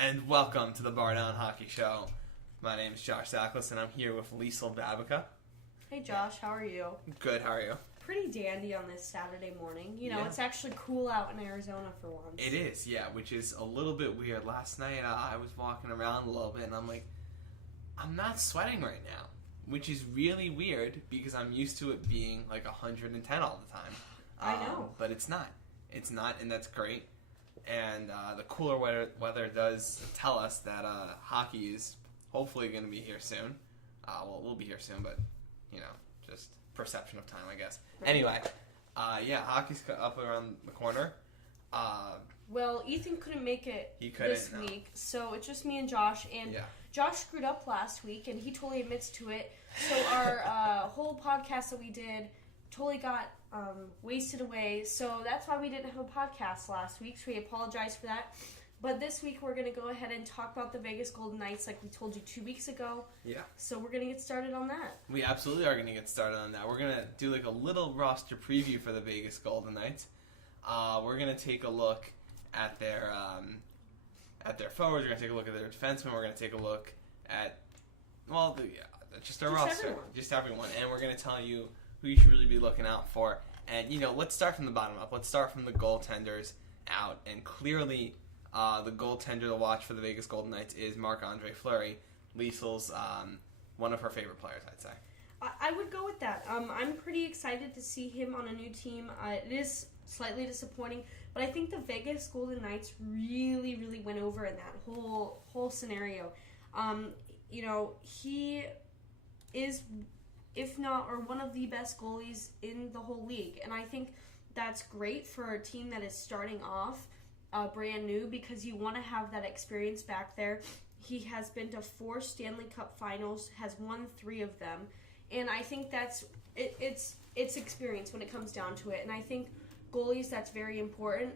and welcome to the Bar Down Hockey Show. My name is Josh Zaklis, and I'm here with Liesl and Hey Josh, how are you? Good, how are you? Pretty dandy on this Saturday morning. It's actually cool out in Arizona for once. It is, yeah, which is a little bit weird. Last night I was walking around a little bit, and I'm like, I'm not sweating right now, which is really weird because I'm used to it being like 110 all the time. I know. But it's not. It's not, and that's great. And the cooler weather does tell us that hockey is hopefully going to be here soon. We'll be here soon, but, just perception of time, I guess. Right. Anyway, hockey's up around the corner. Well, Ethan couldn't make it this week, so it's just me and Josh. And Josh screwed up last week, and he totally admits to it. So our whole podcast that we did totally got wasted away. So that's why we didn't have a podcast last week, so we apologize for that. But this week we're going to go ahead and talk about the Vegas Golden Knights like we told you 2 weeks ago. Yeah. So we're going to get started on that. We absolutely are going to get started on that. We're going to do like a little roster preview for the Vegas Golden Knights. We're going to take a look at their forwards. We're going to take a look at their defensemen. We're going to take a look at, just our roster. Everyone. Just everyone. And we're going to tell you who you should really be looking out for. And, let's start from the bottom up. Let's start from the goaltenders out. And clearly, the goaltender to watch for the Vegas Golden Knights is Marc-Andre Fleury, Liesl's one of her favorite players, I'd say. I would go with that. I'm pretty excited to see him on a new team. It is slightly disappointing, but I think the Vegas Golden Knights really, really went over in that whole scenario. He is, if not, or one of the best goalies in the whole league, and I think that's great for a team that is starting off brand new because you want to have that experience back there. He has been to 4 Stanley Cup Finals, has won 3 of them, and I think that's it's experience when it comes down to it. And I think goalies, that's very important.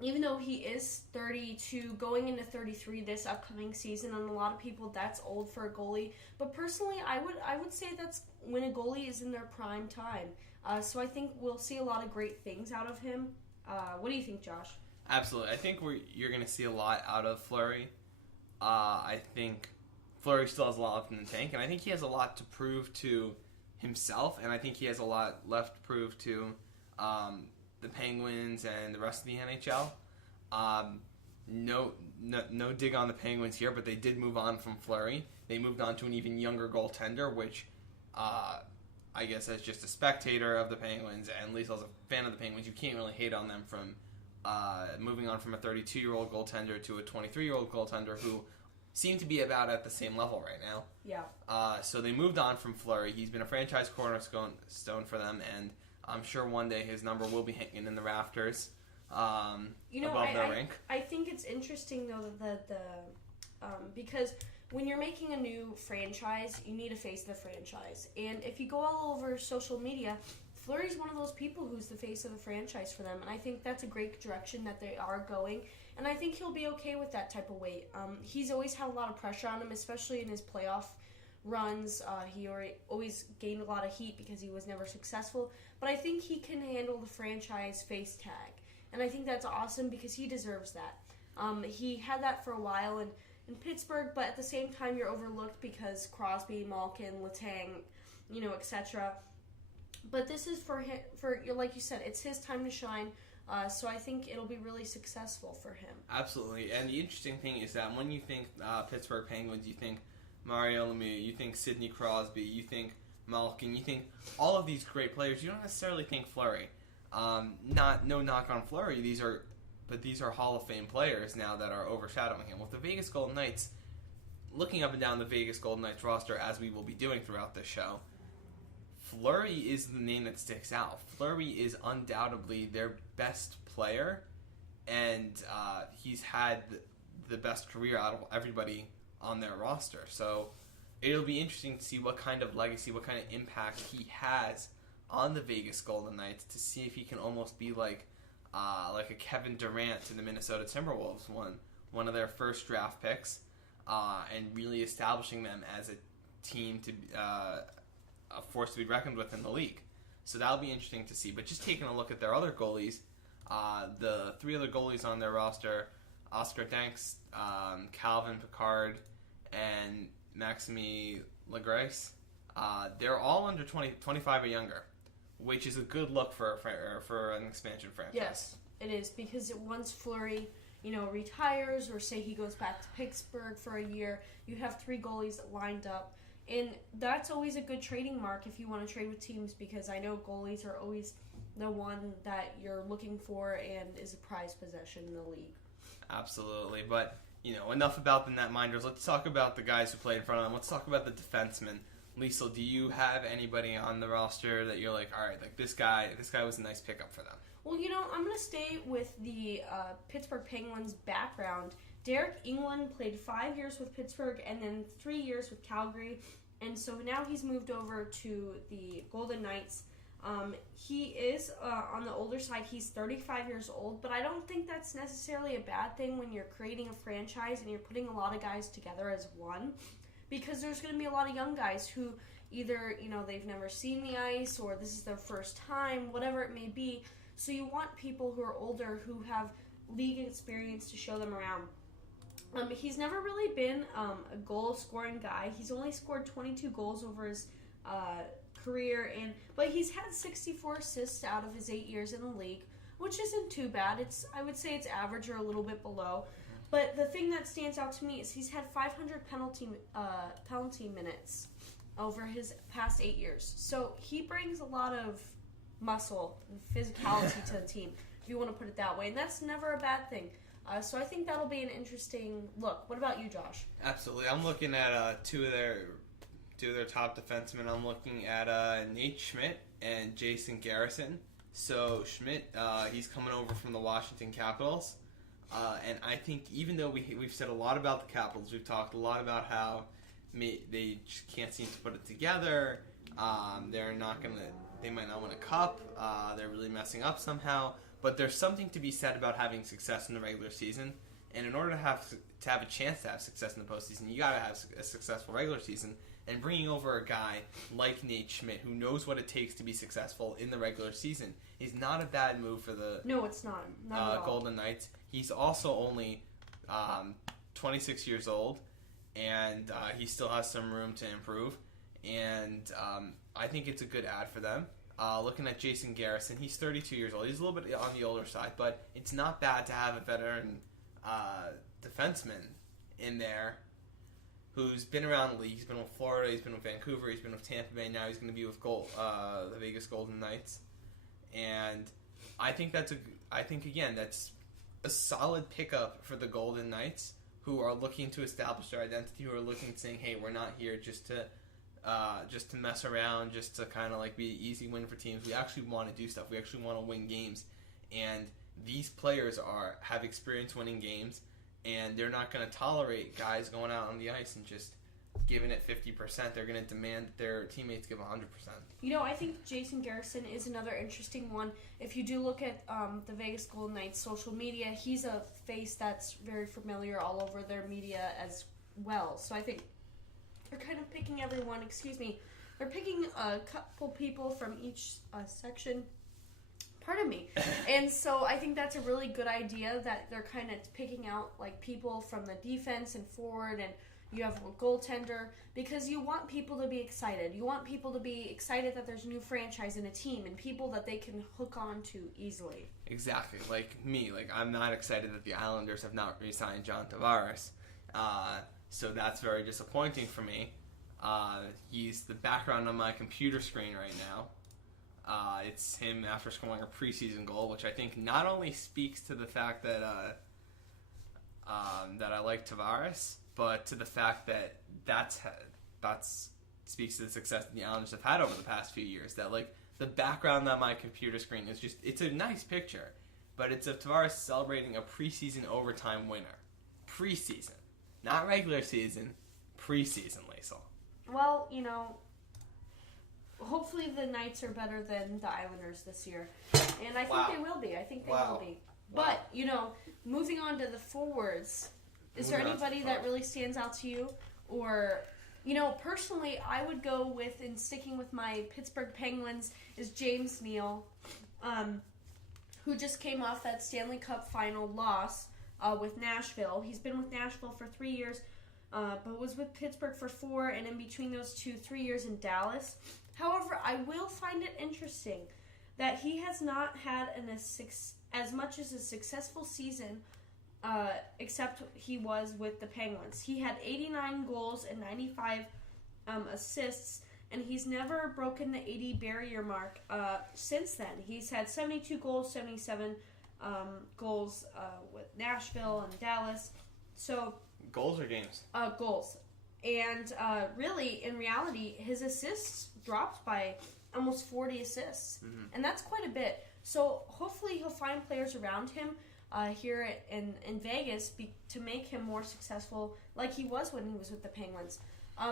Even though he is 32, going into 33 this upcoming season, and a lot of people, that's old for a goalie. But personally, I would say that's when a goalie is in their prime time. So I think we'll see a lot of great things out of him. What do you think, Josh? Absolutely. I think you're going to see a lot out of Fleury. I think Fleury still has a lot left in the tank, and I think he has a lot to prove to himself, and I think he has a lot left to prove to the Penguins and the rest of the NHL. No dig on the Penguins here, but they did move on from Fleury. They moved on to an even younger goaltender, which I guess as just a spectator of the Penguins and Liesl's a fan of the Penguins, you can't really hate on them from moving on from a 32-year-old goaltender to a 23-year-old goaltender who seem to be about at the same level right now. Yeah. So they moved on from Fleury. He's been a franchise cornerstone for them, and I'm sure one day his number will be hanging in the rafters above the rink. I think it's interesting, though, that because when you're making a new franchise, you need a face of the franchise. And if you go all over social media, Fleury's one of those people who's the face of the franchise for them. And I think that's a great direction that they are going. And I think he'll be okay with that type of weight. He's always had a lot of pressure on him, especially in his playoff runs. He always gained a lot of heat because he was never successful. But I think he can handle the franchise face tag. And I think that's awesome because he deserves that. He had that for a while in Pittsburgh, but at the same time you're overlooked because Crosby, Malkin, Letang, etc. But this is for him, like you said, it's his time to shine. So I think it'll be really successful for him. Absolutely. And the interesting thing is that when you think Pittsburgh Penguins, you think Mario Lemieux, you think Sidney Crosby, you think Malkin, you think all of these great players. You don't necessarily think Fleury. No knock on Fleury. These are Hall of Fame players now that are overshadowing him. With the Vegas Golden Knights, looking up and down the Vegas Golden Knights roster, as we will be doing throughout this show, Fleury is the name that sticks out. Fleury is undoubtedly their best player, and he's had the best career out of everybody on their roster. So it'll be interesting to see what kind of legacy, what kind of impact he has on the Vegas Golden Knights, to see if he can almost be like a Kevin Durant to the Minnesota Timberwolves, one of their first draft picks, and really establishing them as a team to a force to be reckoned with in the league. So that'll be interesting to see. But just taking a look at their other goalies, the 3 other goalies on their roster, Oscar Danks, Calvin Picard, and Maxime Lagrace. They're all under 25 or younger, which is a good look for an expansion franchise. Yes, it is, because once Fleury, retires, or say he goes back to Pittsburgh for a year, you have 3 goalies lined up. And that's always a good trading mark if you want to trade with teams, because I know goalies are always the one that you're looking for and is a prized possession in the league. Absolutely. But, enough about the netminders. Let's talk about the guys who play in front of them. Let's talk about the defensemen. Liesl, do you have anybody on the roster that you're like, all right, like this guy was a nice pickup for them? Well, I'm going to stay with the Pittsburgh Penguins background. Derek England played 5 years with Pittsburgh and then 3 years with Calgary, and so now he's moved over to the Golden Knights. He is on the older side. He's 35 years old, but I don't think that's necessarily a bad thing when you're creating a franchise and you're putting a lot of guys together as one, because there's going to be a lot of young guys who either, they've never seen the ice or this is their first time, whatever it may be. So you want people who are older, who have league experience to show them around. He's never really been a goal-scoring guy. He's only scored 22 goals over his career, but he's had 64 assists out of his 8 years in the league, which isn't too bad. I would say it's average or a little bit below. But the thing that stands out to me is he's had 500 penalty minutes over his past 8 years. So he brings a lot of muscle and physicality to the team, if you want to put it that way, and that's never a bad thing. So I think that'll be an interesting look. What about you, Josh? Absolutely. I'm looking at two of their top defensemen. I'm looking at Nate Schmidt and Jason Garrison. So Schmidt, he's coming over from the Washington Capitals, and I think even though we've said a lot about the Capitals, we've talked a lot about how they just can't seem to put it together. They might not win a cup. They're really messing up somehow. But there's something to be said about having success in the regular season. And in order to have a chance to have success in the postseason, you got to have a successful regular season. And bringing over a guy like Nate Schmidt, who knows what it takes to be successful in the regular season, is not a bad move for the No, it's not. Not at all. Golden Knights. He's also only 26 years old, and he still has some room to improve. And I think it's a good ad for them. Looking at Jason Garrison, he's 32 years old. He's a little bit on the older side, but it's not bad to have a veteran defenseman in there who's been around the league. He's been with Florida, he's been with Vancouver, he's been with Tampa Bay, now he's going to be with the Vegas Golden Knights. And I think that's a solid pickup for the Golden Knights, who are looking to establish their identity, who are looking, saying, hey, we're not here just to mess around, just to kind of like be an easy win for teams. We actually want to do stuff. We actually want to win games. And these players have experience winning games, and they're not going to tolerate guys going out on the ice and just giving it 50%. They're going to demand that their teammates give 100%. I think Jason Garrison is another interesting one. If you do look at the Vegas Golden Knights social media, he's a face that's very familiar all over their media as well. So I think they're kind of picking they're picking a couple people from each section. Pardon me. And so I think that's a really good idea, that they're kind of picking out like people from the defense and forward, and you have a goaltender, because you want people to be excited. You want people to be excited that there's a new franchise in a team and people that they can hook on to easily. Exactly. Like me. Like, I'm not excited that the Islanders have not re-signed John Tavares. So that's very disappointing for me. He's the background on my computer screen right now. It's him after scoring a preseason goal, which I think not only speaks to the fact that I like Tavares, but to the fact that that's speaks to the success that the Islanders have had over the past few years. That, like, the background on my computer screen is just, it's a nice picture, but it's of Tavares celebrating a preseason overtime winner. Preseason. Not regular season, preseason, Liesl. Well, hopefully the Knights are better than the Islanders this year. And I think they will be. Will be. Wow. But, moving on to the forwards, is there anybody that really stands out to you? Or, personally, I would go with, and sticking with my Pittsburgh Penguins, is James Neal, who just came off that Stanley Cup final loss with Nashville. He's been with Nashville for 3 years, but was with Pittsburgh for 4, and in between those 3 years in Dallas. However, I will find it interesting that he has not had as much as a successful season, except he was with the Penguins. He had 89 goals and 95 assists, and he's never broken the 80 barrier mark since then. He's had 72 goals, 77 goals with Nashville and Dallas. So goals or games? Goals. And really, in reality, his assists dropped by almost 40 assists. Mm-hmm. And that's quite a bit. So hopefully he'll find players around him here in Vegas to make him more successful like he was when he was with the Penguins.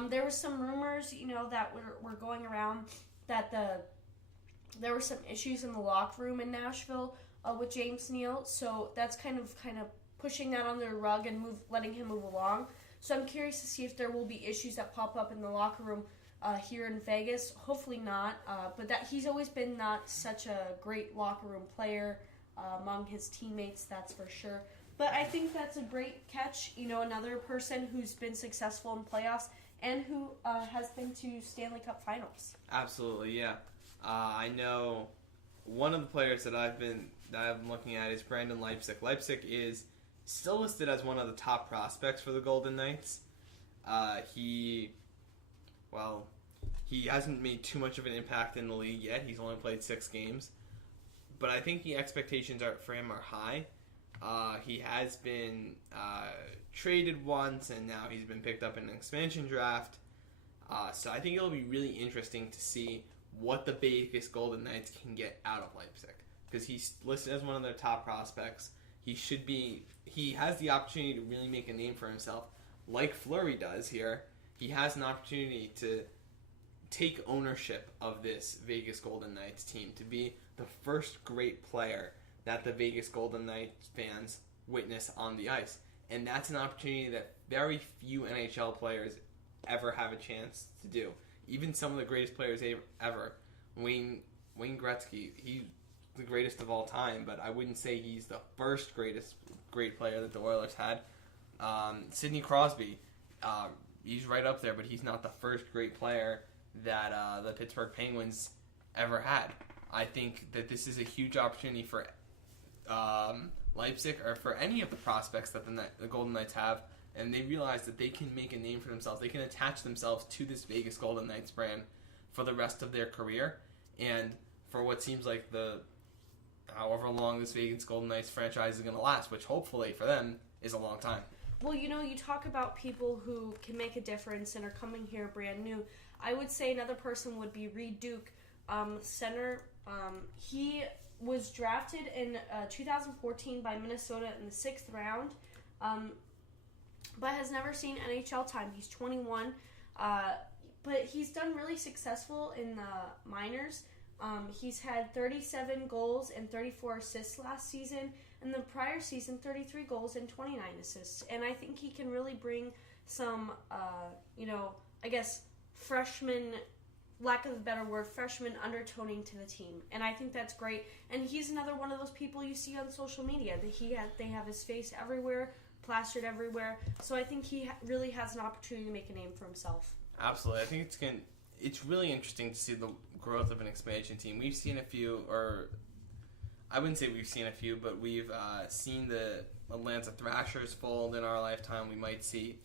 There were some rumors, that were going around that there were some issues in the locker room in Nashville with James Neal. So that's kind of pushing that under the rug and letting him move along. So I'm curious to see if there will be issues that pop up in the locker room here in Vegas. Hopefully not, but that he's always been not such a great locker room player among his teammates, that's for sure. But I think that's a great catch, another person who's been successful in playoffs and who has been to Stanley Cup Finals. Absolutely, yeah. I know one of the players that I'm looking at is Brandon Leipsic. Leipsic is still listed as one of the top prospects for the Golden Knights. He hasn't made too much of an impact in the league yet. He's only played 6 games. But I think the expectations for him are high. He has been traded once, and now he's been picked up in an expansion draft. So I think it'll be really interesting to see what the Vegas Golden Knights can get out of Leipzig. Because he's listed as one of their top prospects. He has the opportunity to really make a name for himself, like Fleury does here. He has an opportunity to take ownership of this Vegas Golden Knights team, to be the first great player that the Vegas Golden Knights fans witness on the ice. And that's an opportunity that very few NHL players ever have a chance to do. Even some of the greatest players ever. Wayne Gretzky, he's the greatest of all time, but I wouldn't say he's the first great player that the Oilers had. Sidney Crosby, he's right up there, but he's not the first great player that the Pittsburgh Penguins ever had. I think that this is a huge opportunity for Leipzig, or for any of the prospects that the Golden Knights have, and they realize that they can make a name for themselves. They can attach themselves to this Vegas Golden Knights brand for the rest of their career, and for what seems like however long this Vegas Golden Knights franchise is going to last, which hopefully for them is a long time. Well, you talk about people who can make a difference and are coming here brand new. I would say another person would be Reed Duke, center. He was drafted in 2014 by Minnesota in the 6th round, but has never seen NHL time. He's 21, but he's done really successful in the minors. He's had 37 goals and 34 assists last season, and the prior season, 33 goals and 29 assists. And I think he can really bring some, I guess, freshman undertoning to the team. And I think that's great. And he's another one of those people you see on social media. They have his face everywhere, plastered everywhere. So I think he really has an opportunity to make a name for himself. Absolutely. I think it's really interesting to see the growth of an expansion team. We've seen a few, or I wouldn't say we've seen a few, but we've seen the Atlanta Thrashers fold in our lifetime. We might see.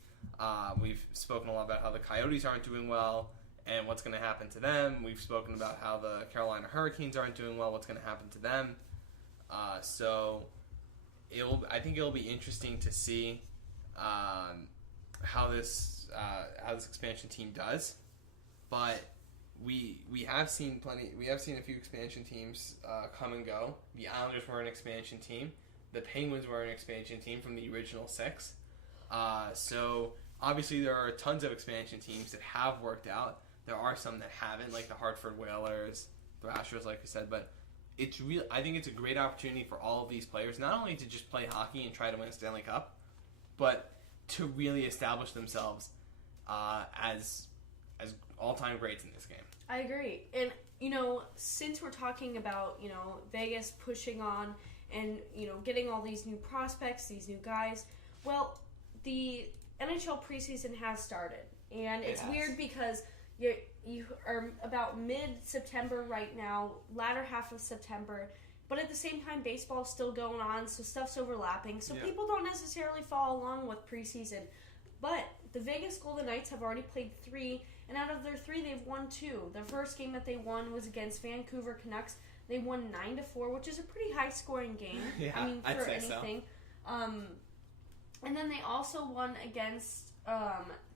We've spoken a lot about how the Coyotes aren't doing well and what's going to happen to them. We've spoken about how the Carolina Hurricanes aren't doing well, what's going to happen to them. So I think it'll be interesting to see how this expansion team does. But we have seen a few expansion teams come and go. The Islanders were an expansion team. The Penguins were an expansion team from the original 6. So obviously there are tons of expansion teams that have worked out. There are some that haven't, like the Hartford Whalers, Thrashers, like I said. But I think it's a great opportunity for all of these players, not only to just play hockey and try to win a Stanley Cup, but to really establish themselves as all-time greats in this game. I agree. And, since we're talking about, Vegas pushing on and, getting all these new prospects, these new guys. Well, the NHL preseason has started, and it's weird because you are about mid-September right now, latter half of September, but at the same time, baseball's still going on, so stuff's overlapping, so people don't necessarily follow along with preseason. But the Vegas Golden Knights have already played 3, and out of their 3, they've won 2. The first game that they won was against Vancouver Canucks. They won 9-4, which is a pretty high-scoring game. I'd say anything. So. And then they also won against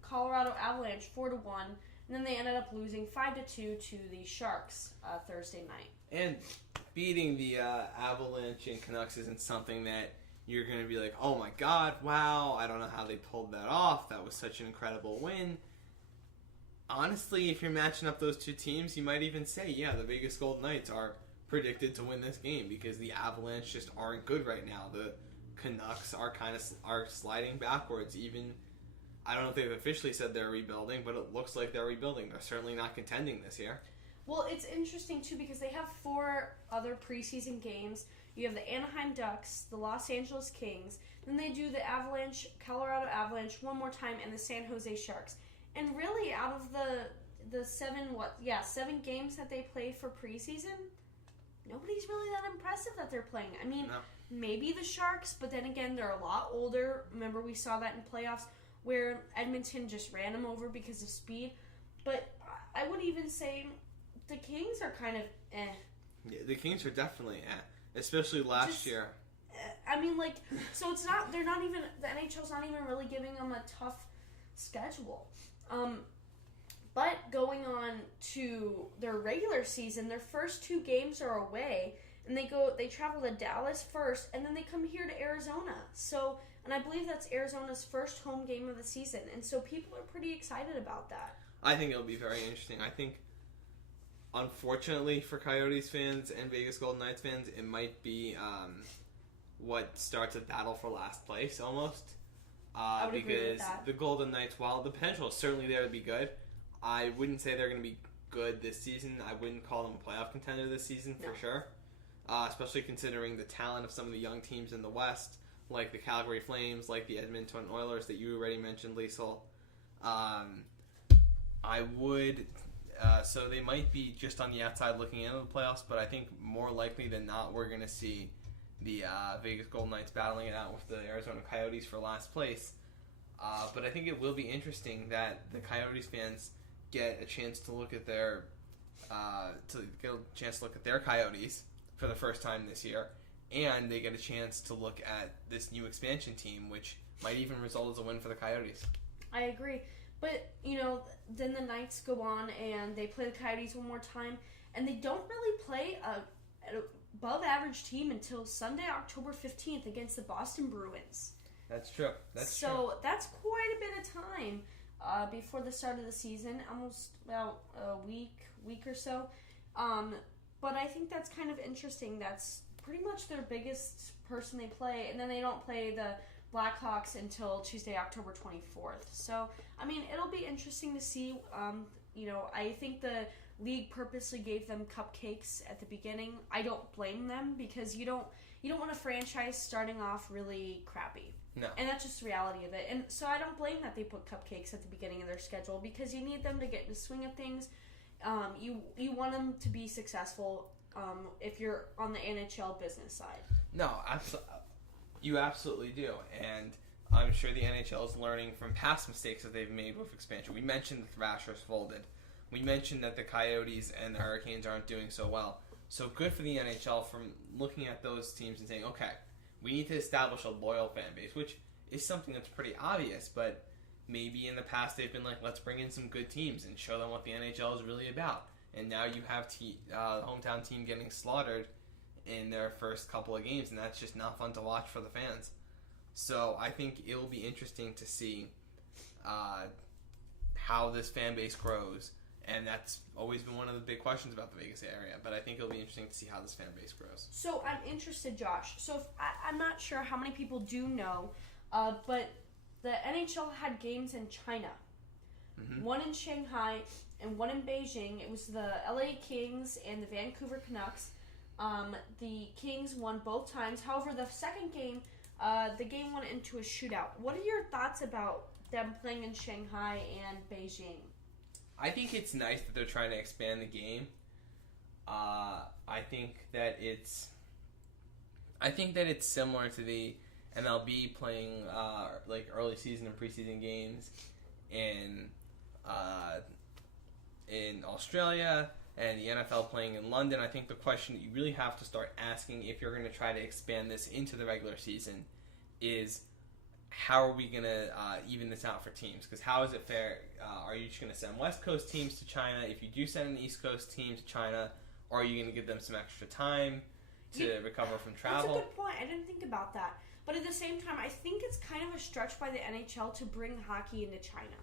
Colorado Avalanche 4-1, and then they ended up losing 5-2 to the Sharks Thursday night. And beating the Avalanche and Canucks isn't something that you're going to be like, oh my god, wow, I don't know how they pulled that off. That was such an incredible win. Honestly, if you're matching up those two teams, you might even say, yeah, the Vegas Golden Knights are predicted to win this game because the Avalanche just aren't good right now. The Canucks are sliding backwards. Even, I don't know if they've officially said they're rebuilding, but it looks like they're rebuilding. They're certainly not contending this year. Well, it's interesting, too, because they have 4 other preseason games. You have the Anaheim Ducks, the Los Angeles Kings, then they do the Avalanche, Colorado Avalanche one more time, and the San Jose Sharks. And really, out of the 7 games that they play for preseason, nobody's really that impressive that they're playing. I mean, maybe the Sharks, but then again, they're a lot older. Remember, we saw that in playoffs where Edmonton just ran them over because of speed. But I would even say the Kings are kind of eh. Yeah, the Kings are definitely especially last year. I mean, so it's not, they're not even, the NHL's not even really giving them a tough schedule. But going on to their regular season, their first 2 games are away, and they travel to Dallas first, and then they come here to Arizona. So, and I believe that's Arizona's first home game of the season, and so people are pretty excited about that. I think it'll be very interesting. I think, unfortunately for Coyotes fans and Vegas Golden Knights fans, it might be what starts a battle for last place almost. I would agree with because that. the Golden Knights, while the potential is certainly there to be good, I wouldn't say they're going to be good this season. I wouldn't call them a playoff contender this season for sure, especially considering the talent of some of the young teams in the West, like the Calgary Flames, like the Edmonton Oilers that you already mentioned, Liesl. I would... so they might be just on the outside looking into the playoffs, but I think more likely than not we're going to see the Vegas Golden Knights battling it out with the Arizona Coyotes for last place. But I think it will be interesting that the Coyotes fans get a chance to look at their Coyotes for the first time this year, and they get a chance to look at this new expansion team, which might even result as a win for the Coyotes. I agree. But, then the Knights go on and they play the Coyotes one more time, and they don't really play an above-average team until Sunday, October 15th against the Boston Bruins. That's true. So that's quite a bit of time before the start of the season, almost about a week or so. But I think that's kind of interesting. That's pretty much their biggest person they play, and then they don't play the Blackhawks until Tuesday, October 24th. So, I mean, it'll be interesting to see. I think the league purposely gave them cupcakes at the beginning. I don't blame them because you don't want a franchise starting off really crappy. No. And that's just the reality of it. And so I don't blame that they put cupcakes at the beginning of their schedule because you need them to get in the swing of things. You want them to be successful if you're on the NHL business side. No, you absolutely do. And I'm sure the NHL is learning from past mistakes that they've made with expansion. We mentioned the Thrashers folded. We mentioned that the Coyotes and the Hurricanes aren't doing so well. So good for the NHL from looking at those teams and saying, okay, we need to establish a loyal fan base, which is something that's pretty obvious, but maybe in the past they've been like, let's bring in some good teams and show them what the NHL is really about. And now you have the hometown team getting slaughtered in their first couple of games, and that's just not fun to watch for the fans. So I think it will be interesting to see how this fan base grows, and that's always been one of the big questions about the Vegas area, but I think it'll be interesting to see how this fan base grows. So I'm interested, Josh. So I'm not sure how many people do know, but the NHL had games in China. Mm-hmm. One in Shanghai and one in Beijing. It was the LA Kings and the Vancouver Canucks. The Kings won both times. However, the second game, the game went into a shootout. What are your thoughts about them playing in Shanghai and Beijing? I think it's nice that they're trying to expand the game. I think that it's similar to the MLB playing like early season and preseason games in Australia, and the NFL playing in London. I think the question that you really have to start asking if you're going to try to expand this into the regular season is, how are we going to even this out for teams? Because how is it fair? Are you just going to send West Coast teams to China? If you do send an East Coast team to China, are you going to give them some extra time to recover from travel? That's a good point. I didn't think about that. But at the same time, I think it's kind of a stretch by the NHL to bring hockey into China.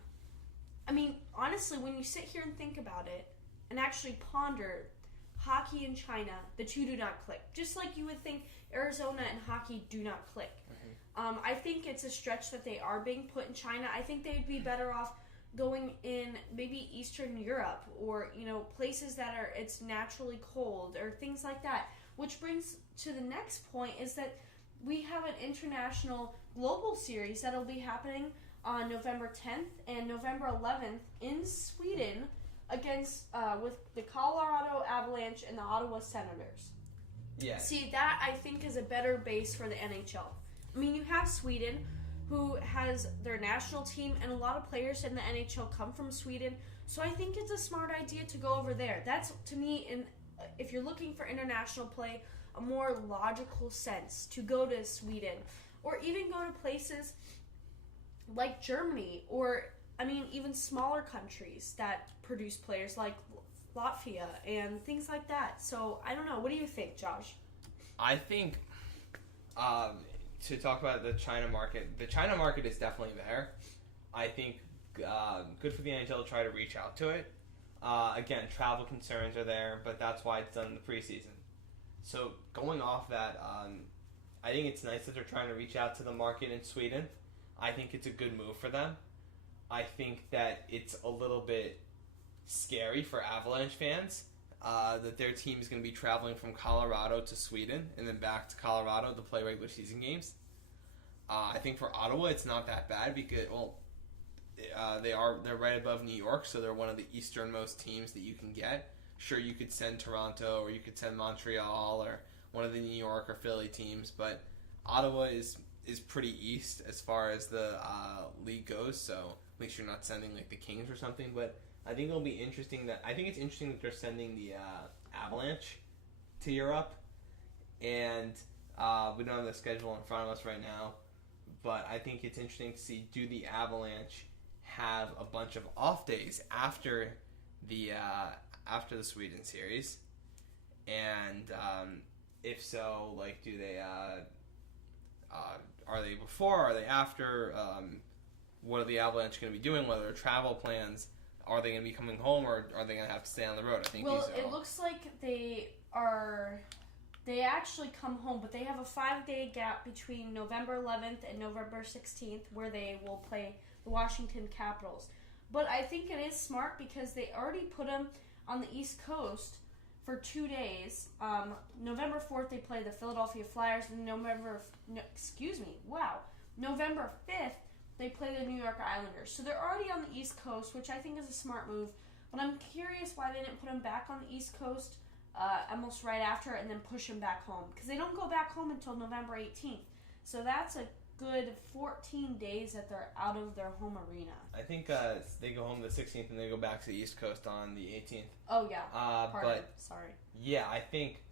I mean, honestly, when you sit here and think about it and actually ponder hockey and China, the two do not click. Just like you would think Arizona and hockey do not click. Mm-hmm. I think it's a stretch that they are being put in China. I think they'd be better off going in maybe Eastern Europe, or places that are it's naturally cold, or things like that. Which brings to the next point, is that we have an international global series that'll be happening on November 10th and November 11th in Sweden against with the Colorado Avalanche and the Ottawa Senators. Yeah. See, that I think is a better base for the NHL. I mean, you have Sweden, who has their national team, and a lot of players in the NHL come from Sweden. So I think it's a smart idea to go over there. That's, to me, if you're looking for international play, a more logical sense to go to Sweden, or even go to places like Germany, or even smaller countries that produce players like Latvia and things like that. So I don't know. What do you think, Josh? I think to talk about the China market is definitely there. I think good for the NHL to try to reach out to it. Again, travel concerns are there, but that's why it's done in the preseason. So going off that, I think it's nice that they're trying to reach out to the market in Sweden. I think it's a good move for them. I think that it's a little bit scary for Avalanche fans that their team is going to be traveling from Colorado to Sweden and then back to Colorado to play regular season games. I think for Ottawa it's not that bad because they're right above New York, so they're one of the easternmost teams that you can get. Sure, you could send Toronto or you could send Montreal or one of the New York or Philly teams, but Ottawa is pretty east as far as the league goes, so at least you're not sending like the Kings or something. But I think it'll be interesting I think it's interesting that they're sending the Avalanche to Europe, and we don't have the schedule in front of us right now, but I think it's interesting to see, do the Avalanche have a bunch of off days after the Sweden series, and if so, like, do they are they before, are they after, what are the Avalanche going to be doing, what are their travel plans, are they going to be coming home, or are they going to have to stay on the road? I think it looks like they actually come home, but they have a 5-day gap between November 11th and November 16th where they will play the Washington Capitals. But I think it is smart because they already put them on the East Coast for 2 days. November 4th they play the Philadelphia Flyers, and November 5th they play the New York Islanders. So they're already on the East Coast, which I think is a smart move. But I'm curious why they didn't put them back on the East Coast almost right after and then push them back home. Because they don't go back home until November 18th. So that's a good 14 days that they're out of their home arena. I think they go home the 16th and they go back to the East Coast on the 18th. Oh, yeah. Sorry. Yeah, I think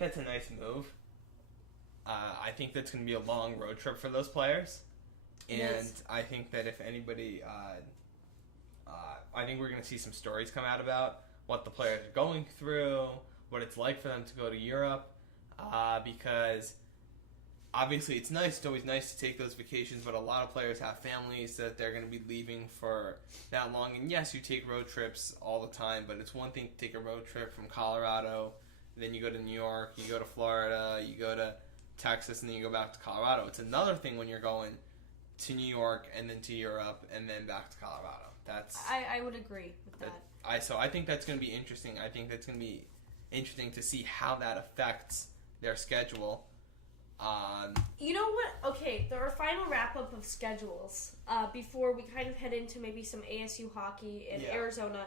that's a nice move. I think that's going to be a long road trip for those players. And I think that if anybody, I think we're going to see some stories come out about what the players are going through, what it's like for them to go to Europe, because obviously it's always nice to take those vacations, but a lot of players have families that they're going to be leaving for that long. And yes, you take road trips all the time, but it's one thing to take a road trip from Colorado, then you go to New York, you go to Florida, you go to Texas, and then you go back to Colorado. It's another thing when you're going to New York and then to Europe and then back to Colorado. I would agree with that. So I think that's going to be interesting. I think that's going to be interesting to see how that affects their schedule. You know what? Okay, our final wrap-up of schedules before we kind of head into maybe some ASU hockey in Arizona.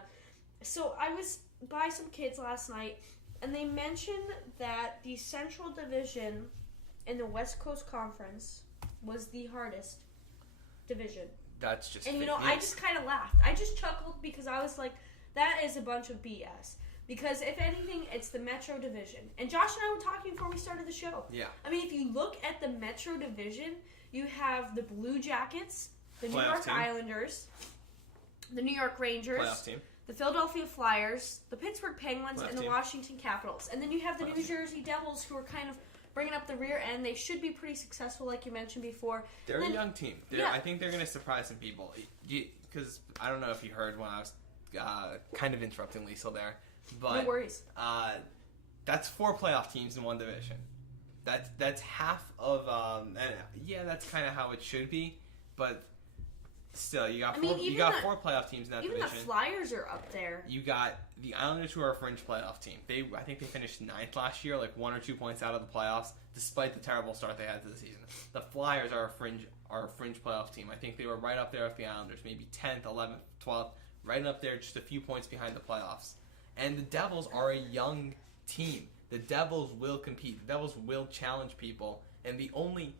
So I was by some kids last night, and they mentioned that the Central Division in the West Coast Conference was the hardest division. That's just... And, I just kind of laughed. I just chuckled because I was like, that is a bunch of BS. Because, if anything, it's the Metro Division. And Josh and I were talking before we started the show. Yeah. I mean, if you look at the Metro Division, you have the Blue Jackets, the New York Islanders, the New York Rangers, the Philadelphia Flyers, the Pittsburgh Penguins, and the Washington Capitals. And then you have the New Jersey Devils, who are kind of bringing up the rear end. They should be pretty successful, like you mentioned before. They're a young team. I think they're going to surprise some people. Because I don't know if you heard when I was kind of interrupting Liesl there. But, no worries. That's 4 playoff teams in one division. That's half of... that's kind of how it should be. But still, you got 4 playoff teams in that division. Even the Flyers are up there. You got the Islanders, who are a fringe playoff team. I think they finished 9th last year, like 1 or 2 points out of the playoffs, despite the terrible start they had to the season. The Flyers are a fringe playoff team. I think they were right up there with the Islanders, maybe 10th, 11th, 12th, right up there, just a few points behind the playoffs. And the Devils are a young team. The Devils will compete. The Devils will challenge people. And the only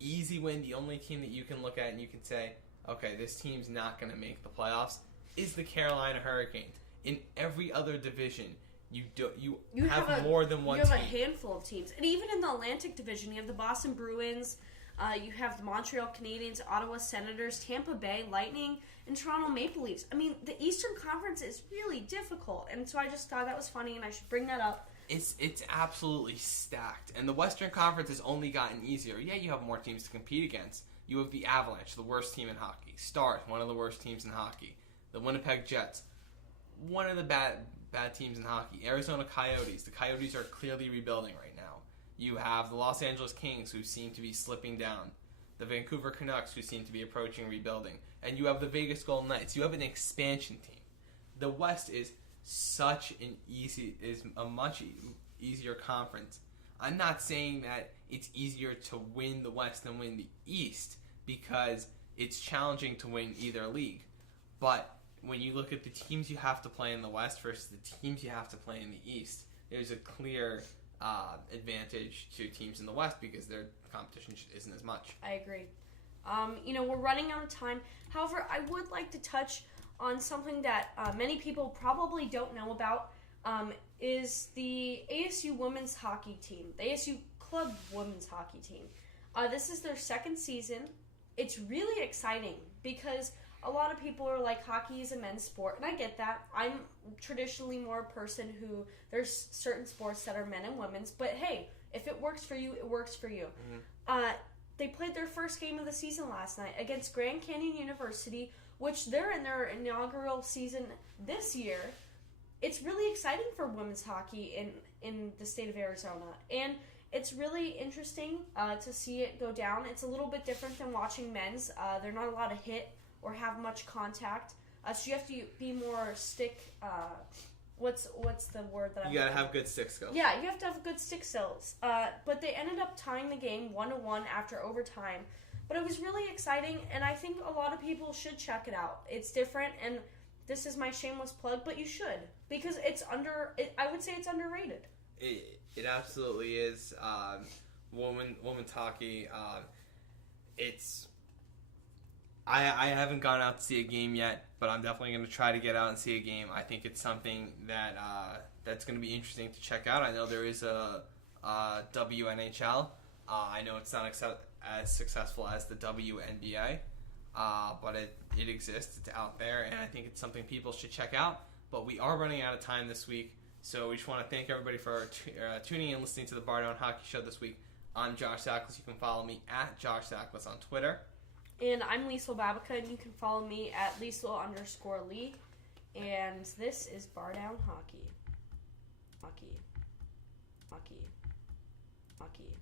easy win, the only team that you can look at and you can say, okay, this team's not going to make the playoffs, is the Carolina Hurricanes. In every other division, you have more than one team. You have a handful of teams. And even in the Atlantic Division, you have the Boston Bruins, you have the Montreal Canadiens, Ottawa Senators, Tampa Bay Lightning, and Toronto Maple Leafs. I mean, the Eastern Conference is really difficult, and so I just thought that was funny, and I should bring that up. It's absolutely stacked, and the Western Conference has only gotten easier. Yeah, you have more teams to compete against. You have the Avalanche, the worst team in hockey. Stars, one of the worst teams in hockey. The Winnipeg Jets, one of the bad teams in hockey. Arizona Coyotes. The Coyotes are clearly rebuilding right now. You have the Los Angeles Kings, who seem to be slipping down. The Vancouver Canucks, who seem to be approaching rebuilding. And you have the Vegas Golden Knights. You have an expansion team. The West is a much easier conference. I'm not saying that it's easier to win the West than win the East, because it's challenging to win either league. But when you look at the teams you have to play in the West versus the teams you have to play in the East, there's a clear advantage to teams in the West because their competition isn't as much. I agree. We're running out of time. However, I would like to touch on something that many people probably don't know about, is the ASU women's hockey team, the ASU club women's hockey team. This is their 2nd season. It's really exciting because a lot of people are like, hockey is a men's sport, and I get that. I'm traditionally more a person who, there's certain sports that are men and women's, but hey, if it works for you, it works for you. Mm-hmm. They played their first game of the season last night against Grand Canyon University, which they're in their inaugural season this year. It's really exciting for women's hockey in the state of Arizona, and it's really interesting to see it go down. It's a little bit different than watching men's. They're not allowed to hit or have much contact, so you have to be more stick. What's the word that you gotta have good stick skills? Yeah, you have to have good stick skills. But they ended up tying the game 1-1 after overtime. But it was really exciting, and I think a lot of people should check it out. It's different, and this is my shameless plug, but you should, because I would say it's underrated. It absolutely is. Women's hockey. I haven't gone out to see a game yet, but I'm definitely going to try to get out and see a game. I think it's something that that's going to be interesting to check out. I know there is a WNHL. I know it's not as successful as the WNBA, but it exists. It's out there, and I think it's something people should check out. But we are running out of time this week, so we just want to thank everybody for tuning in and listening to the Bar Down Hockey Show this week. I'm Josh Zaklis. You can follow me at Josh Zaklis on Twitter. And I'm Liesl Babica, and you can follow me at Liesl_Lee. And this is Bar Down Hockey. Hockey. Hockey. Hockey.